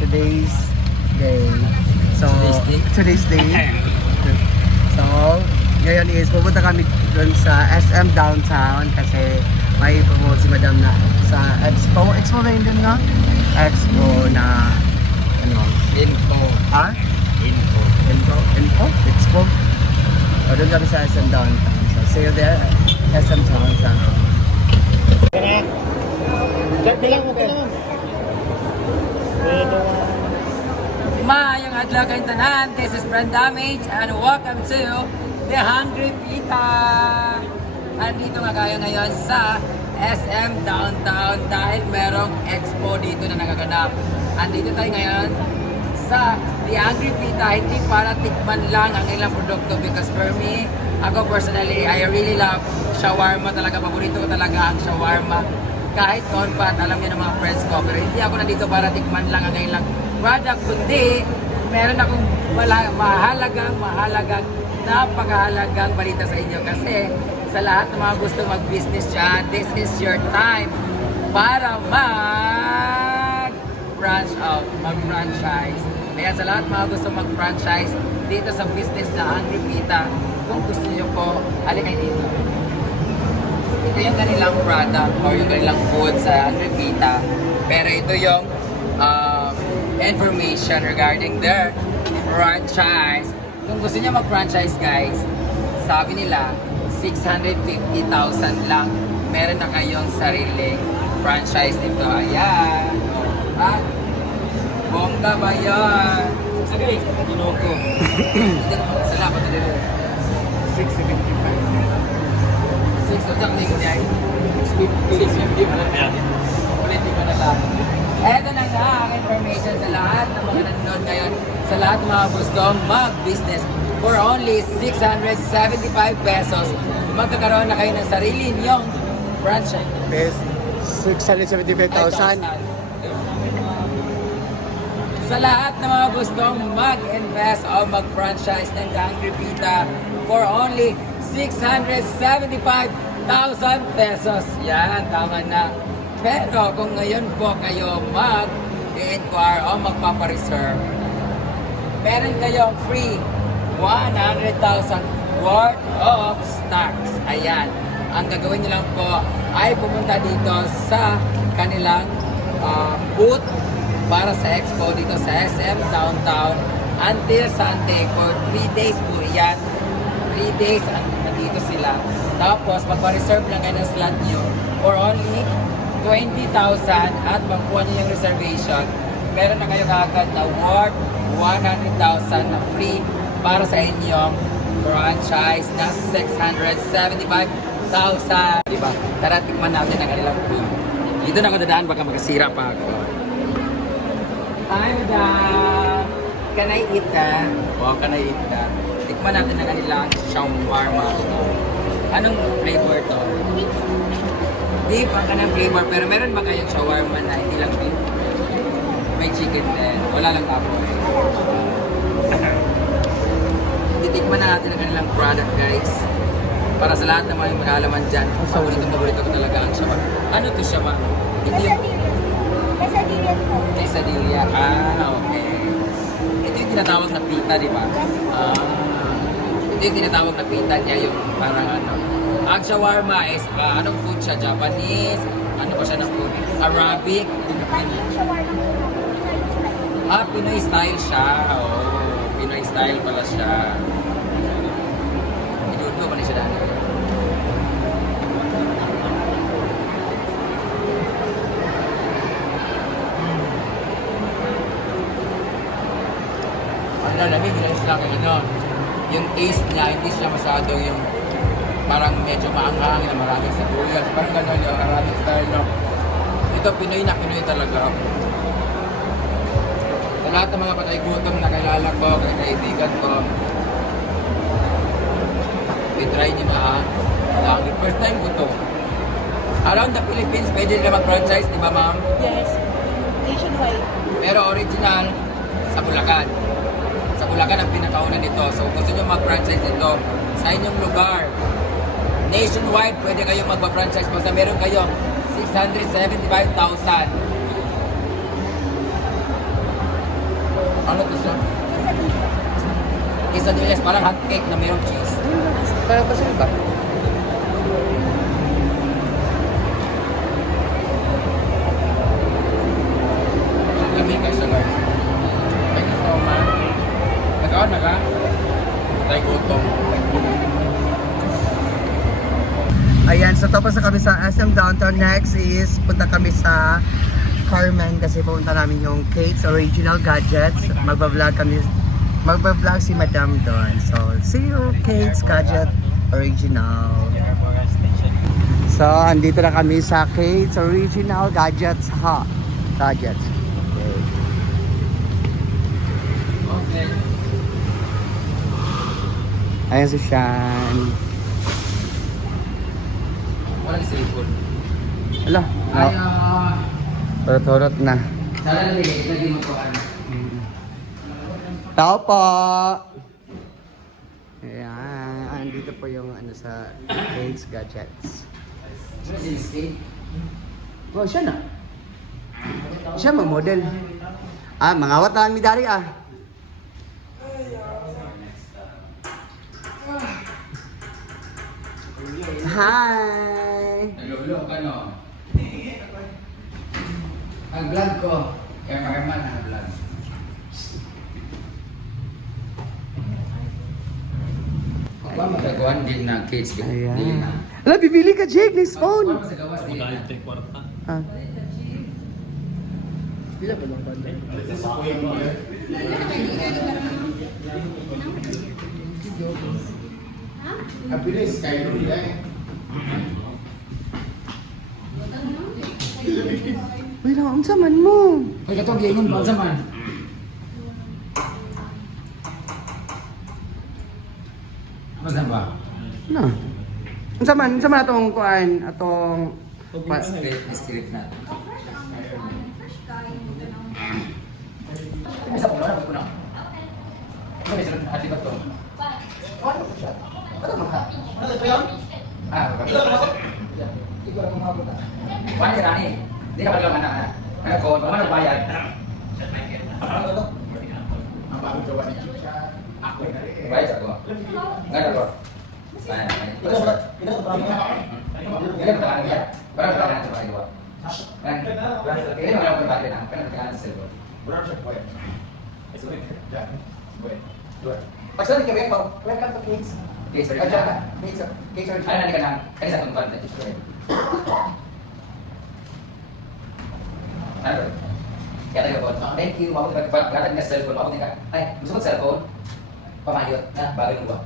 today's day. So, today's day. So, ngayon is pupunta kami dun sa SM Downtown kasi may promote si Madam na sa Expo. Expo na yun dun nga? Expo na ano? Info. Ha? Info. Expo? O dun kami sa SM Downtown. So, see you there. SM Downtown. Maayong adlaw kayong tanan. This is Friend Damage and welcome to The Hungry Pita. Andito nga kayo ngayon sa SM Downtown dahil merong expo dito na nagaganap. Andito tayo ngayon sa The Hungry Pita, hindi para tikman lang ang ilang produkto because for me, ako personally, I really love shawarma talaga. Paborito ko talaga ang shawarma. Kahit noon pa, alam niyo ng mga friends ko, pero hindi ako nandito para tikman lang ang ilang product, kundi meron akong mahalagang, napakahalagang balita sa inyo kasi sa lahat ng mga gusto mag-business dyan, this is your time para mag-branch out, mag-franchise. Kaya sa lahat ng mga gusto mag-franchise dito sa business na Hungry Pita, kung gusto niyo po, halika dito. Ito yung kanilang product or yung kanilang food sa Hungry Pita. Pero ito yung information regarding their franchise. Kung gusto niyo mag-franchise guys, sabi nila 650,000 lang. Meron na kayong sariling franchise nito. Ayan. At bongga ba yan? Sige, ginoko. Salamat na dito. 675. 6 utak na yun ay 650 pa lang yan. Ulitin ko na lang. Eto na nga ang information sa lahat ng mga nanonood ngayon, sa lahat ng mga gustong mag-business. For only 675 pesos, magkakaroon na kayo ng sarili niyong franchise. Best 675,000. Sa lahat ng mga gustong mag-invest o mag-franchise ng Hungry Pita for only 675,000 pesos. Yan, tama na. Pero kung ngayon po kayo mag-inquire o magpapareserve, meron kayong free 100,000 worth of stocks. Ayan. Ang gagawin nyo lang po ay pumunta dito sa kanilang booth para sa expo dito sa SM Downtown until Sunday for 3 days po yan. 3 days nandito sila. Tapos magpa-reserve lang kayo ng slot nyo for only 20,000 at makuha nyo yung reservation. Meron na kayo kagad na worth 100,000 na free para sa inyong franchise na 675,000. Diba? Tara, tikman natin ang kanilang food. Dito na ako dadaan, baka magkasira pa ako. Hi, madam! Can I eat that? Oh, can I eat that? Tikman natin ang kanilang shawarma. Anong flavor to? Beef ang kanang flavor, pero meron ba kayong shawarma na hindi lang beef? May chicken din. Wala lang kapoy. Titikman na natin ang kanilang product, guys. Para sa lahat ng mga mag-aalaman dyan, paborito ko talaga ang shawarma. Ano to siya, ma? Quesadilla po. Quesadilla. Okay. Ito yung tinatawag na pita, di ba? Ito yung tinatawag na pita niya, yung parang ano. Ang shawarma is, anong food siya? Japanese? Ano ba siya na food? Arabic? Pinoy style siya. Oh, Pinoy style pala siya. Inuto ba na siya dahil? Ang lalamig, nilalis lang yung ano. Yung taste niya, hindi siya masyadong yung parang medyo maanghang na maraming sibuyas. Parang gano'n yung Arabic style, no? Ito, Pinoy na Pinoy talaga. Sa lahat ng mga patay gutom na kilala ko, kaibigan ko, i-try niyo na ha. Lagi, first time ko to. Around the Philippines, pwede nila mag-franchise, di ba ma'am? Yes. Nationwide. Pero original, sa Bulacan. Sa Bulacan ang pinakauna nito. So kung gusto nyo mag-franchise ito sa inyong lugar, nationwide, pwede kayong magpa-franchise basta meron kayong 675,000. quesadillas, parang hot cake na mayroong cheese. Parang pasal ba? Lamig ka siya, guys. Thank you so much. Nag-on na ka? Like gutom. Ayan, so tapos na kami sa SM Downtown. Next is punta kami sa Carmen kasi pupunta namin yung Kate's Original Gadgets. Magbablog si Madam doon. So, see you Kate's Gadget Original. So, andito na kami sa Kate's Original Gadgets ha. Gadgets. Okay. Okay. Ayan si Shan. Walang cellphone. Ala, Ay, turot na. sana lagi mo po ano. Tao po! Ayan, andito po yung ano sa Kate's Gadgets. Ano si Rizky? Oh, siya na. Siya mag-model. Ah, mangawat na lang mi dari ah. Hi! Naglulok ka no? Ang vlog ko. Herman ang vlog. Kung ba magagawan din ng kids, din Ayan. na. Ala, bibili ka Jake, next phone. Kung sa gawas din na. Ah. Bila ba lang banda? Happiness kayo nila eh. Uy, lang, unsa man mo? Uy, katong giingon ba sa man? Masa ba? Na. Unsa man atong kuan, atong Straight na. Isa po na, na. Ano ba sila hati ba to? Ano ba siya? Ano man ka? Ano ba yun? Ikaw ang mabot ah. Paano si Rani? Hindi ka pa lang anak na. Ano ko, paano nagbayad? Ang bagong gawa ni Chicha. Ako na rin. Bayad ako. Ngano ko? Bayad. Ganyan ba niya? Parang wala na sa bahay ko. Ganyan wala ko battery na. Pero nagkakaroon sa cellphone. Wala siya po eh. Diyan. Buwan. Pagsabi ka ba? Welcome to Kate's. Okay, sorry. Kate's Ano na ka na? Kaya sa itong content. Ano? Kaya tayo po. Thank you. Gatag na cellphone. Mabot ka. Ay, gusto ko cellphone? Pamayot na. Bagay mo ba?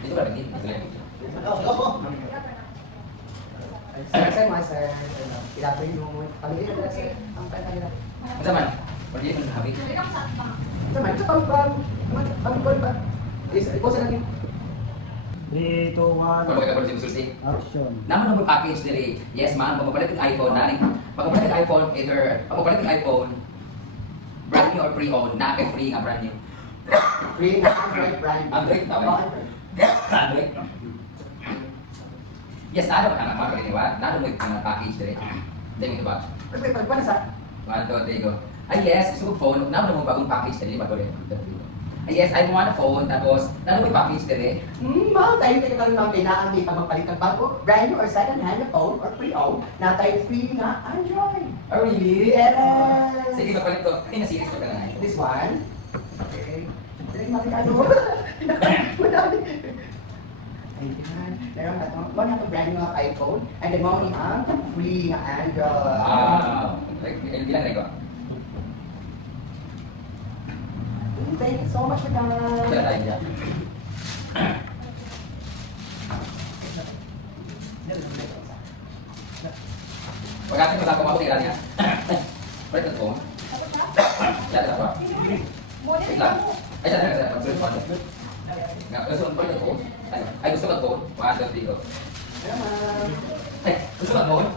Dito ba lagi? Sir, mga sir, ilapin yung pamilya na sir, ang kanila. Ano man? Wala yung habi. Sama, ito pang ba? Is, ikaw sa lagi. 3, 2, 1. Kung ka si Musulsi. Action. Naman ang package nila. Yes, ma'am. Pagpapalit ng iPhone. Pagpapalit ng iPhone, either pagpapalit ng iPhone, brand new or pre-owned, na kay free nga brand new. Free na Android brand. Android, tawag. Android. Yes, nado ka na mga diba? Nado mo yung package nila. Dahil ito ba? Kasi pagpana sa... 1, 2, 3, go. Ay yes, gusto ko phone. Nado mo bagong package nila. Ay yes, I want a phone. Tapos, nado mo yung package nila. Mahal tayo tayo ka rin mga kailangan may pagpapalit ng bago, brand new or second hand na phone or pre-owned na tayo free na Android. Oh, really? Yes! Sige, magpalit to. Ay, na-series ko ka na. This one. Okay. Then, ano? Madami. Ayan. Meron ka itong, mo na brand new iPhone, and then mo ang free na Android. Bilang rin ko. Thank you so much for that. Wala tayo dyan. Pagkatapos mo sa ako, mabuti ka niya. Balik ang phone. Yan na ba? Wait lang. Ay, siya na kasi. Gusto mo balik ang phone? Ay, gusto mo ang phone? Mga dito. Ay, gusto mo ang phone?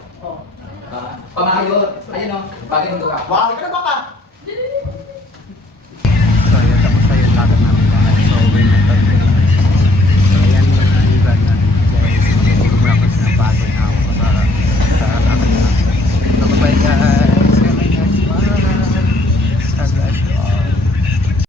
Pamayo. Ayun o. Bagay mo ka. Wow, ikaw na ba ka? So, yun tapos na yung lagat namin guys. So, uwi na